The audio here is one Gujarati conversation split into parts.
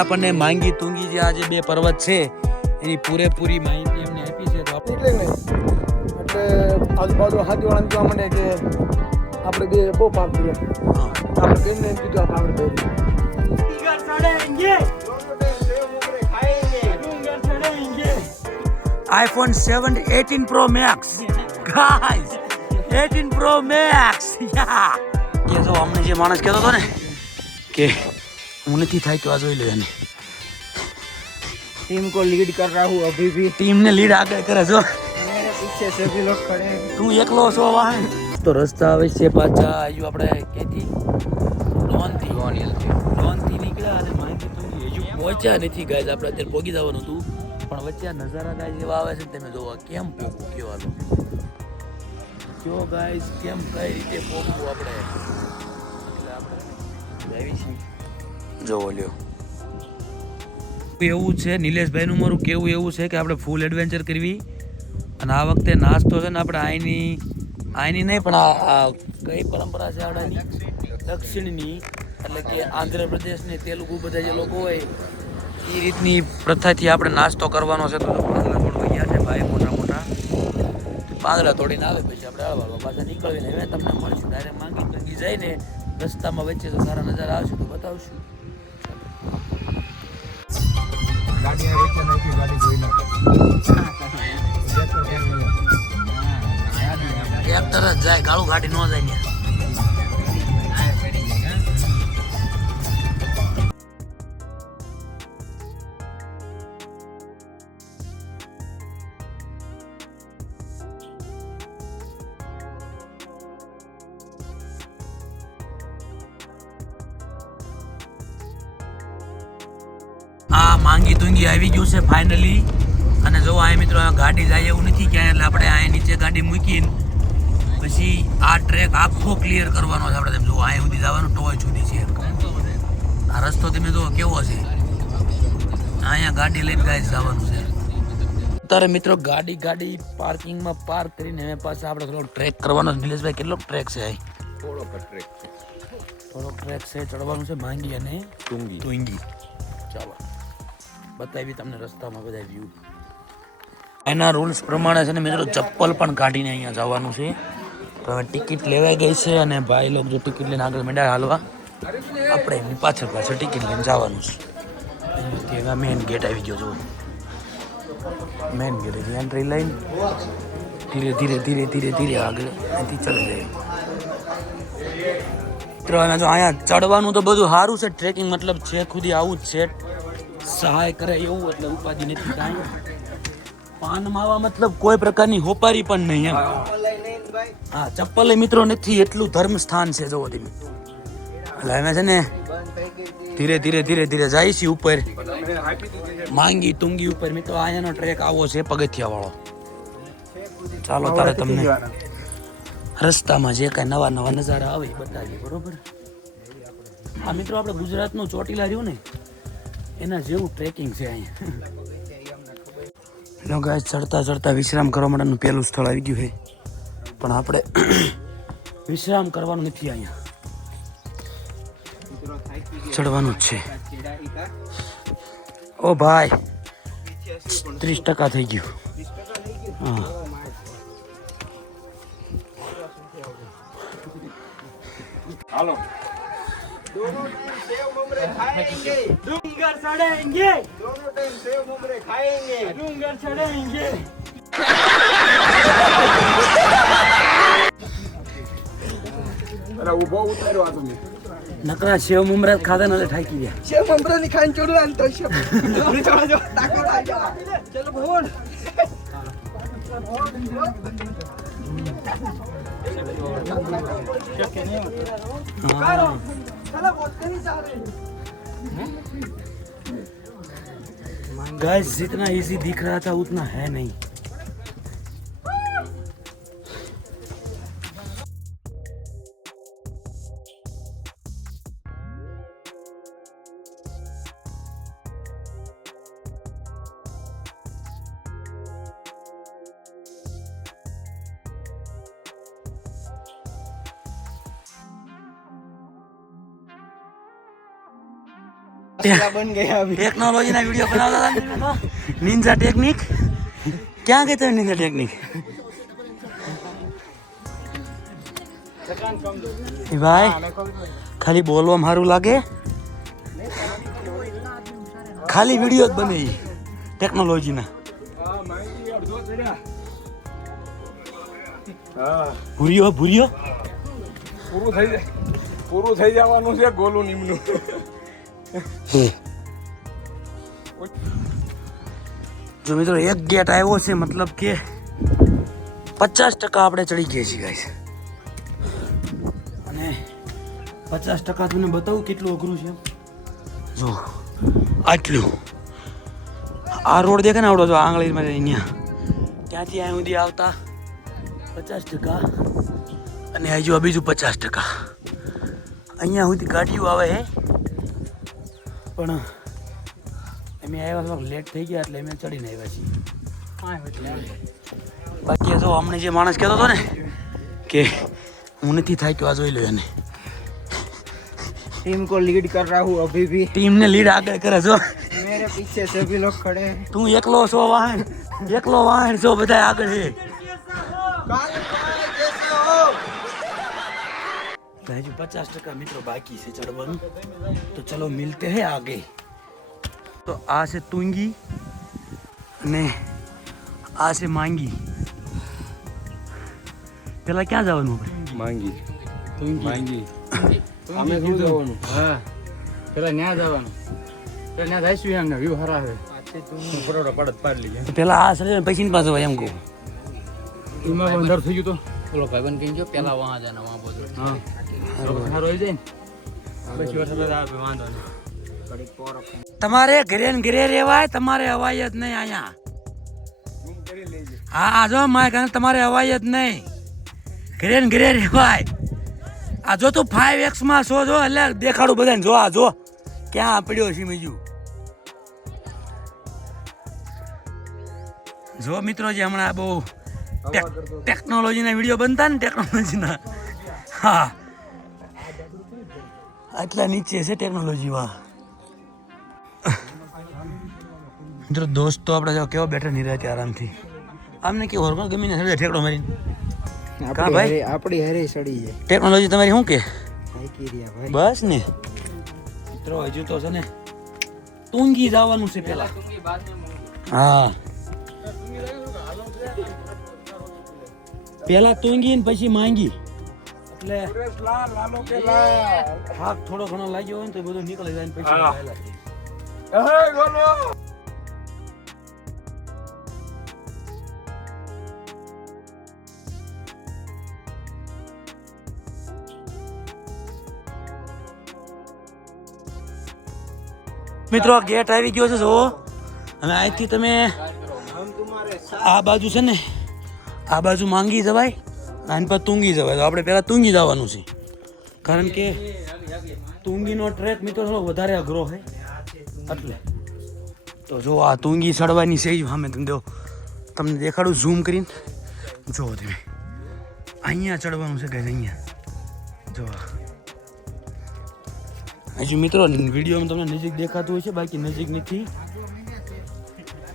આપણને માંગી તુંગી જે આજે બે પર્વત છે એની પૂરેપૂરી માહિતી એમને આપી છે. તો એટલે નહીં એટલે આજુબાજુ હાથીવાળાને જોવા મળે કે આપણે બે બહુ પાપ થયો. આપણે બેનને એમ કીધું આપણે બે iPhone 18 Pro Max guys 18 Pro Max યા કે જો અમને જે માણસ કહેતો હતો ને કે હું નથી થાય તો આ જોઈ લે એને टीम को लीड कर रहा हूँ अभी भी. ટીમ ને લીડ આગળ કરે જો मेरे पीछे सभी लोग खड़े हैं. તું એકલો છો વાહન તો રસ્તા આવે છે પાછા આયુ આપણે કેથી લોનથી નીકળ્યા અને માંગી તો હજુ પહોંચ્યા નથી ગાઈઝ. આપણે અત્યારે પોગી જવાનું હતું પણ વચ્ચે આ નજારા ગાઈઝ એવા આવે છે તમે જોવા કેમ પોગવું કેવાનું કયો ગાઈઝ કેમ કઈ રીતે પોગવું આપણે એટલે આપણે આવી છીએ જોવો લ્યો. એવું છે નિલેશભાઈનું મારું કેવું એવું છે કે આપણે ફૂલ એડવેન્ચર કરવી અને આ વખતે નાસ્તો છે ને આપણે આઈની નહીં પણ આ કઈ પરંપરા છે આપણાની દક્ષિણની એટલે કે આંધ્રપ્રદેશની તેલુગુ બધા જે લોકો હોય એ રીતની પ્રથાથી આપણે નાસ્તો કરવાનો છે. તો પાંદડા તોડવા ગયા છે ભાઈ મોટા મોટા પાંદડા તોડીને આવે પછી આપણે હળવાળવા પાછા નીકળીને હવે તમને મળશું ડાયરેક્ટ માંગી જઈને રસ્તામાં વચ્ચે તો સારા નજારા આવશે તો બતાવશું. गाड़ी है वैसे नहीं की गाड़ी कोई ना એક તરફ જાય ગાળું ગાડી ન જાય ને આ માંગી તુંગી આવી ગયું છે ફાઇનલી. અને જો આ મિત્રો ગાડી જાય એવું નથી ક્યાંય એટલે આપણે આ નીચે ગાડી મૂકીને પછી આ ટ્રેક આખો ક્લિયર કરવાનો છે આપણે. જો આ સુધી જવાનું ટોય સુધી છે આ રસ્તો તમે જો કેવો છે અહીંયા ગાડી લઈને ગાય જવાનું છે. અત્યારે મિત્રો ગાડી પાર્કિંગમાં પાર્ક કરીને હવે પાછા આપણે થોડો ટ્રેક કરવાનો છે. નિલેશભાઈ કેટલો ટ્રેક છે અહીં? થોડો ટ્રેક છે ચડવાનું છે માંગી અને તુંગી. ચાલો બતાવી તમને રસ્તામાં બધા વ્યૂ. એના રૂલ્સ પ્રમાણે છે ને મિત્રો ચપ્પલ પણ કાઢીને અહીંયા જવાનું છે. તો હવે ટિકિટ લેવાઈ ગઈ છે અને ભાઈ લોકો જો ટિકિટ લઈને આગળ મેળા હાલવા આપણે એમની પાછળ ટિકિટ લઈને જવાનું છે. એવા મેઇન ગેટ આવી ગયો જો મેઇન ગેટ એન્ટ્રી લઈને ધીરે આગળ અહીંથી ચડી જાય. મિત્રો જો અહીંયા ચડવાનું તો બધું સારું છે ટ્રેકિંગ મતલબ છે ખુદી આવું જ છે સહાય કરે એવું એટલે ઉપાધિ નથી કાંઈ. પાન માવા મતલબ કોઈ પ્રકારની હોપારી પણ નહીં એમ. હા ચપ્પલે મિત્રો નથી એટલું ધર્મ સ્થાન છે જોવો તમે. એટલે અમે છે ને ધીરે જાય છે ઉપર માંગી તુંગી ઉપર. મિત્રો અહીંયાનો ટ્રેક આવો છે પગથિયા વાળો. ચાલો તારે તમને રસ્તામાં જે કાંઈ નવા નજારા આવે એ બતાવીએ બરોબર. આ મિત્રો આપણે ગુજરાતનું ચોટીલા રહ્યું ને એના જેવું ટ્રેકિંગ છે અહીંયા. ગાઈસ ચડતા વિશ્રામ કરવા માટેનું પહેલું સ્થળ આવી ગયું છે પણ આપણે વિશ્રામ કરવાનું નથી અહીંયા ચડવાનું જ છે. ઓ ભાઈ 30% થઈ ગયું. હા हालो दोनों टाइम सेव ममरे खाएंगे डूंगर चढ़ेंगे दोनों टाइम सेव ममरे खाएंगे डूंगर चढ़ेंगे अरे वो बहुत उतारो आ तुम નકરા સેવ મમરા ખાધા ને ઠાકી ગયા. सेव ममरे नहीं खाने चढ़ा तो सेव चलो जो ताकत आ जा चलो बोल गाइस जितना इजी दिख रहा था उतना है नहीं. मसाला बन गया अभी टेक्नोलॉजी ना वीडियो बनाता था निंजा टेक्निक क्या कहते हैं निंजा टेक्निक એ ભાઈ ખાલી બોલવા મારું લાગે ખાલી વિડીયો જ બને ટેકનોલોજીના ભૂરિયો ભૂરિયો પૂરું થઈ જવાનું છે ગોલું નીમનું જો મિત્રો એક ગેટ આવ્યો છે મતલબ કે 50% આપણે ચડી ગયા છીએ ગાઈસ અને 50% તમને બતાવું કેટલું અઘરું છે જો આટલું આ રોડ દેખે ને આવડો જો આંગળીમાં અહીંયા ત્યાંથી અહીં સુધી આવતા 50% અને હજુ બીજું 50% અહીંયા સુધી ગાડીઓ આવે છે પણ અમે આવ્યા થોડાક લેટ થઈ ગયા એટલે અમે ચડીને આવ્યા છીએ બાકી જો અમને જે માણસ કહેતો હતો ને કે હું નથી થાક્યો આ જોઈ લો એને टीम को लीड कर रहा हूँ अभी भी ટીમને લીડ આગળ કરે છો मेरे पीछे सभी लोग खड़े हैं તું એકલો છો વાહન છો બધા આગળ છે तो हजू 50% मित्रों बाकी से चढ़વાનું तो चलो मिलते हैं आगे तो आ से तुंगी ने आ से मांगी પેલા ક્યાં જવાનું માંગી માંગી અમે શું જવાનું હા પેલા ન્યા જવાનું પેલા ન્યા જઈશું એમને વ્યૂ હરા છે ફટોફટ પડત પાડી લઈએ પેલા આ સરે પૈસા ની પાસે હોય એમ કહું એમાં અંદર થઈ ગયું તો બોલો ભાઈબંધ કઈ ગયો પેલા વહાં જાના વહાં બોલો હા સારો આવી જાય ને પછી વરસાદ આવે વાંધો નહીં તમારે ઘરે ને ઘરે રહેવાય તમારે અવાય જ નહીં અહીંયા હા જો માય કારણ તમારે અવાય જ નહીં ઘરે ને ઘરે રહેવાય આ જો તું 5x માં છો જો એટલે દેખાડું બધાને જો આ જો ક્યાં પડ્યો છે બીજું જો મિત્રો જે હમણાં બહુ ટેકનોલોજીના વિડીયો બનતા ને ટેકનોલોજીના હા આટલા નીચે છે ટેકનોલોજીમાં મિત્રો દોસ્તો આપણે જો કેવો બેઠા નહીં રહ્યા આરામથી આમને કેવું હોર્મોન ગમીને સડે ઠેકડો મારીને કા ભાઈ આપણી હરે સડી જાય ટેકનોલોજી તમારી શું કે ભાઈ કીરિયા ભાઈ બસ ને મિત્રો હજુ તો છે ને તુંગી જવાનું છે પેલા હા પેલા તુંગી ને પછી માંગી એટલે થાક થોડો ઘણો લાગ્યો હોય ને તો બધું નીકળી જાય ને પછી મિત્રો ગેટ આવી ગયો છે જો અને અહીંથી તમે આ બાજુ છે ને આ બાજુ માંગી જવાય આની પર તુંગી જવાય તો આપણે પહેલાં તુંગી જવાનું છે કારણ કે તુંગીનો ટ્રેક મિત્રો થોડો વધારે અઘરો છે એટલે તો જો આ તુંગી ચડવાની છે સામે તમે જો તમને દેખાડું ઝૂમ કરીને જો તમે અહીંયા ચડવાનું છે ગાઈસ અહીંયા જો હજુ મિત્રો વિડીયોમાં તમને નજીક દેખાતું હોય છે બાકી નજીક નથી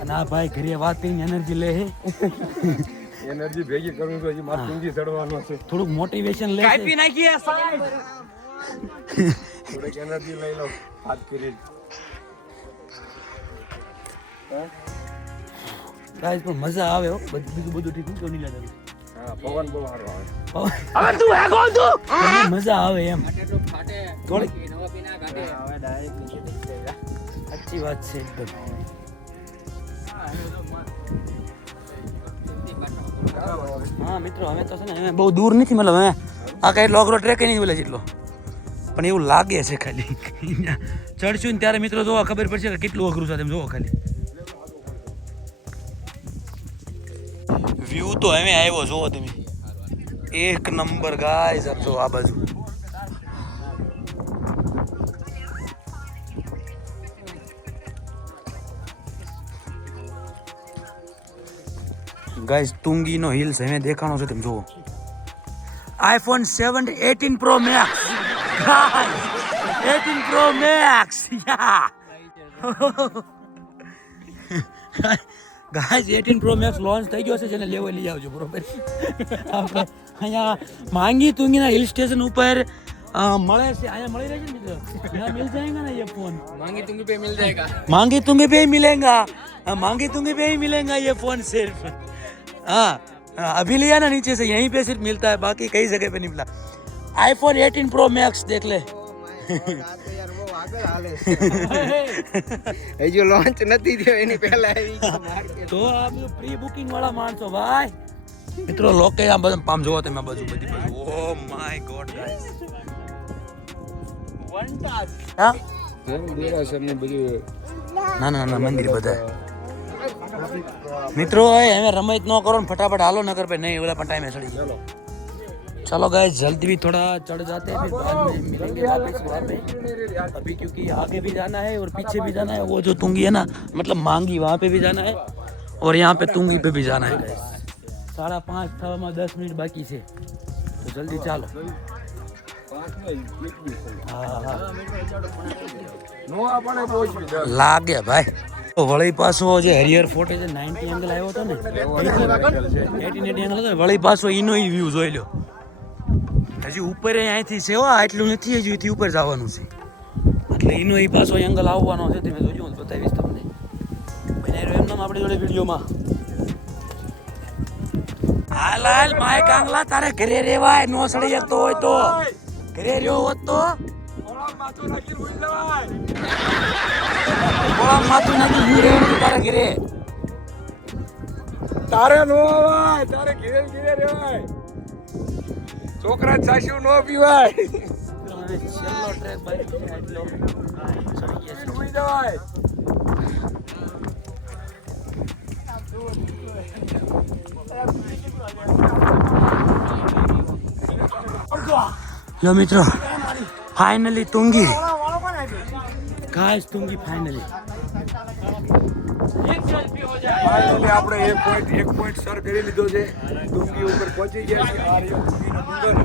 અને આ ભાઈ ઘરે વાત કરીને એનર્જી લે છે એનર્જી ભેગી કરવું તો હજી મારે તુંગી ચડવાનો છે થોડુંક મોટિવેશન લે કાપી નાખીએ થોડીક એનર્જી લઈ લો હાથ કરી ગાઈસ પણ મજા આવે હો બીજું બધું ઠીક તો નહીં લાગે હા પવન બહુ સારો આવે હવે તું હે કોણ તું મજા આવે એમ થોડી હવે ડાયરેક્ટ નીચે જઈ જાય સાચી વાત છે એકદમ હા મિત્રો અમે તો છે ને અમે બહુ દૂર નથી મતલબ અમે આ કઈ એટલો અઘરો ટ્રેક નહીં બોલે જેટલો પણ એવું લાગે છે ખાલી અહીંયા ચડશું ને ત્યારે મિત્રો જોવા ખબર પડશે કે કેટલું અઘરું છે તેમ જોવો ખાલી વ્યૂ તો અમે આવ્યો જોવો તમે એક નંબર ગાઈસ આપ જો આ બાજુ ગાઈસ તુંગીનો હિલ્સ હવે દેખાણો છે તમે જુઓ iPhone 18 Pro Max guys 18 Pro Max. Guys 18 Pro Max launch થઈ ગયો છે, જેને લેવો લઈ આવજો બરોબર. આપણે અહીંયા માંગી તુંગીના હિલ સ્ટેશન ઉપર મળે છે, અહીંયા મળી રહે છે મિત્રો. यहाँ मिल जाएगा ना ये फोन, मांगी तुंगी पे मिल जाएगा. मांगी तुंगी पे ही मिलेगा. मांगी तुंगी पे ही मिलेगा ये फोन सिर्फ. हाँ अभी लिया ना नीचे से, यहीं पे सिर्फ मिलता है, बाकी कई जगह पे नहीं मिला. iPhone 18 Pro Max देख ले. હજુ લોન્ચ નથી થયો એની પહેલા તો આ પ્રી બુકિંગ વાળા માણસો ભાઈ. મિત્રો લોકે આ બધું પામ જોવો તમે બાજુ બધી બાજુ. Oh my God guys. હા ના ના ના મંદિર બધા. મિત્રો હવે રમત ન કરો ને ફટાફટ હાલો, નકર पे नहीं वाला टाइम है सड़ी. चलो गाइस जल्दी भी थोड़ा चढ़ जाते हैं, फिर बाद में मिलेंगे वापस वहाँ पे. अभी क्योंकि आगे भी जाना है और पीछे भी जाना है. वो जो तुंगी है ना, मतलब मांगी, वहाँ पे भी जाना है और यहाँ पे तुंगी पे भी जाना है. 5:30 થવામાં 10 મિનિટ બાકી છે, તો જલ્દી ચાલો. લાગે ભાઈ. વળી પાછો જે હરિહર ફોર્ટ છે 90 એંગલ આવ્યો હતો ને, 1880 એંગલ હતો, વળી પાછો એનો વ્યૂ જોઈ લો. હજી ઉપર અહીંયાથી છે, આટલું નથી, હજી એથી ઉપર જવાનું છે, એટલે એનો એ પાછો એંગલ આવવાનો છે. તમે જોજો, હું બતાવીશ તમને. બનાવ્યો એમ નામ આપણી જોડે વિડીયોમાં. હાલ હાલ માય કાંગલા, તારે ઘરે રેવાય, નો સડી શકતો હોય તો ઘરે રહ્યો હોત તો માથું નાખી તારે ઘરે. તારે નો આવાય, તારે ઘેરે ઘેરે રહેવાય. છોકરા સાસુ નો પીવાય. છેલ્લો ટ્રેક બાઈક છે એટલો ચડી ગયા છે. સુઈ જવાય. लो મિત્રો, finally Tungi. Guys Tungi finally. આપણે એક પોઈન્ટ સર કરી લીધો છે, ડુંગી ઉપર પહોંચી ગયા છે. આ રહ્યો ડુંગીનો ડુંગર.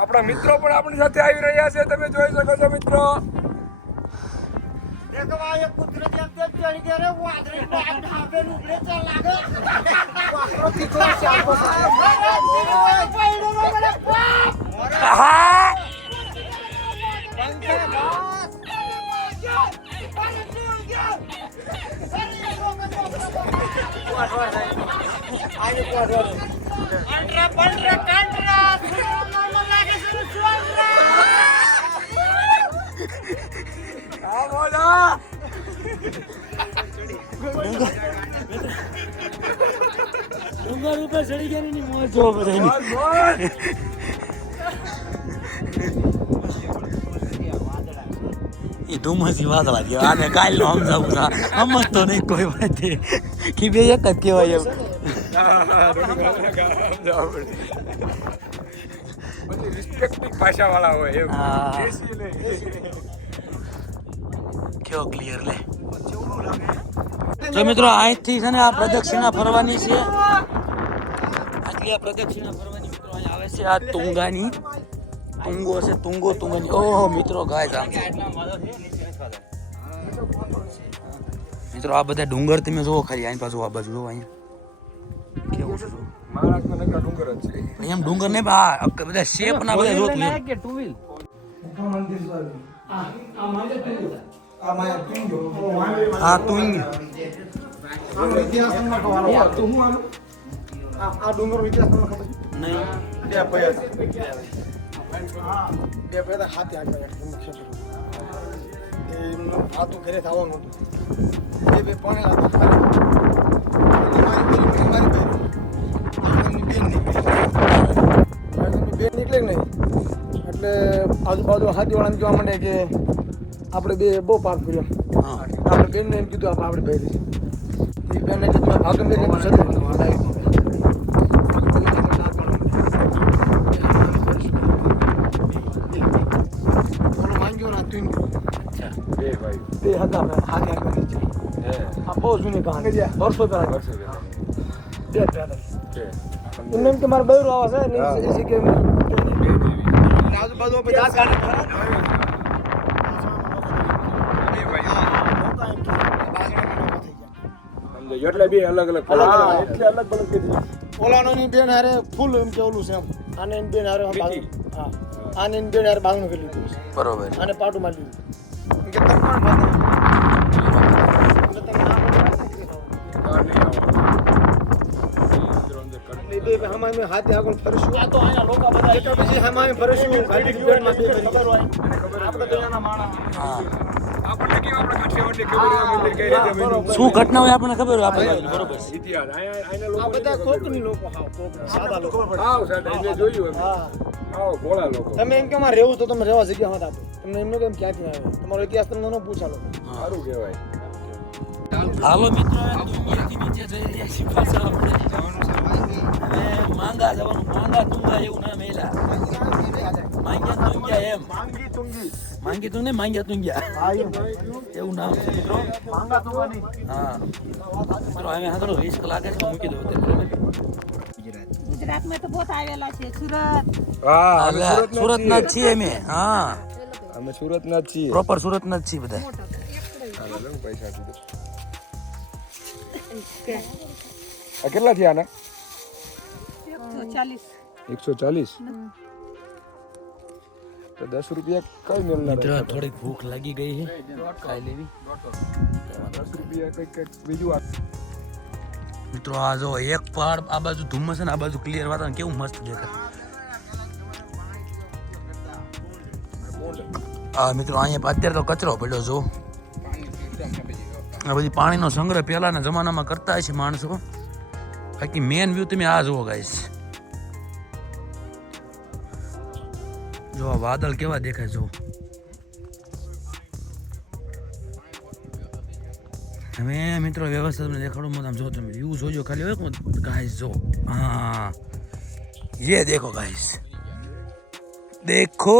આપણા મિત્રો પણ આપણી સાથે આવી રહ્યા છે, તમે જોઈ શકો છો મિત્રો. ડુંગર ઉપર ચડી ગયા ની મોજ જો બધાની. એ ધુમ્મસી વાદળા જેવા. આને કાલ નો સમજાવું ના, સમજતો નહીં કોઈ વાત કે બે એક જ કહેવાય એમ. બધી રિસ્પેક્ટિવ ભાષા વાળા હોય એમ. હા. દેશી નહીં. કેવો ક્લિયર લે. તો મિત્રો અહીંથી છે ને આ પ્રદક્ષિણા ફરવાની છે. આટલી આ પ્રદક્ષિણા ફરવાની મિત્રો અહીં આવે છે. આ તુંગાની તુંગો છે, તુંગાની. ઓહો મિત્રો ગાય આમ મિત્રો આ બધા ડુંગર તમે જોવો ખાલી. અહીં પાછું આ બાજુ જોવો, અહીંયા કેવું છે. મહારાષ્ટ્રમાં નકરા ડુંગર જ છે. એમ ડુંગર ને આ બધા શેપ ના બધા જોતું એમ. આ તુંગ આ ડુંગર ઇતિહાસ તમને ખબર નહીં. બે ભાઈ હાથે આગળ એમનું હાથું ઘરે થવાનું હતું. બે પાણી બેન નીકળે નહીં, એટલે આજુબાજુ હાથીવાળાને કહેવા માંડે કે આપણે બે બહુ પાપ કર્યો. આપણે બેનને એમ કીધું આપણે ભાઈ એ બેનને કીધું ભાગમ બે બહુ જૂની કહાની, વર્ષો પહેલા. એમને એમ કે મારે બૈરું આવે છે આજુબાજુ દેજો એટલે બે અલગ અલગ હા એટલે અલગ અલગ કરી દેજો. ઓલાનો ની બેન હારે ફૂલ એમ કે ઓલું છે એમ આને એની બેન હારે બાંધું હા આને એની બેન હારે બાંધું કરી લીધું છે બરોબર આને પાટું મારી લીધું એમ કે તમે કોણ બાંધો એટલે તમે ના બહાર નહીં આવવાનું. અંદર કરી બે હમાય મેં હાથે આગળ ફરશું આ તો અહીંયા લોકો બધા એટલે પછી હમાય ફરશું ગાડી બેનમાં બે ફરી આપણે તો એના માણા હા આપણને કેવું આપણે કાઠિયાવાડી ખબર હોય મંદિર કઈ રીતે બન્યું. શું ઘટના હોય આપણને ખબર હોય આપણે બરોબર છે. ઇતિહાસ આના આ લોકો બધા કોકની લોકો હાવ કોક સાદા લોકો આવ સાહેબ એને જોયું અમે હા આવ ભોળા લોકો તમે એમ કે રહેવું તો તમે રહેવા જગ્યા હોત આપે તમને એમનો કેમ ક્યાંથી આવે તમારો ઇતિહાસ તમને ન પૂછાલો સારું કહેવાય. હાલો મિત્રો હવે દુનિયાથી નીચે જઈ રહ્યા છીએ પાછા આપણે. હવે માંગા જવાનું માંગા તુંગા એવું નામ એલા માંગ્યા તુંગ્યા એમ માંગી તુંગી માંગી તું ને માંગ્યા તુંગ્યા હા એમ એવું નામ છે મિત્રો. માંગા તુંગાની હા મિત્રો હવે હા થોડો રિસ્ક લાગે છે તો મૂકી દો અત્યારે. ગુજરાતમાં તો બહુ આવેલા છે સુરત હા અલા, સુરતના જ છીએ અમે હા અમે સુરતના જ છીએ. પ્રોપર સુરતના જ છીએ બધા. હાલો, લો, પૈસા આપી દો. આ કેટલા થયા આના 140 140 તો 10 રૂપિયા કઈ મેળના મિત્રો થોડીક ભૂખ લાગી ગઈ છે ખાઈ લેવી. 10 રૂપિયા કઈક બીજું આ મિત્રો આ જો એક પહાડ આ બાજુ ધુમ્મસ છે ને આ બાજુ ક્લિયર વાતાવરણ કેવું મસ્ત દેખાય. હા મિત્રો અહીંયા અત્યારે તો કચરો પડ્યો જો આ બધી પાણીનો સંગ્રહ પહેલાના જમાનામાં કરતા હશે માણસો. બાકી મેન વ્યૂ તમે આ જુઓ ગાઈસ. જો આ વાદળ કેવા દેખાય જો. હવે મિત્રો વ્યવસ્થા તમને દેખાડું આમ જો તમે વ્યૂ જોજો ખાલી હોય ગાઈસ જો હા ये देखो गाइस देखो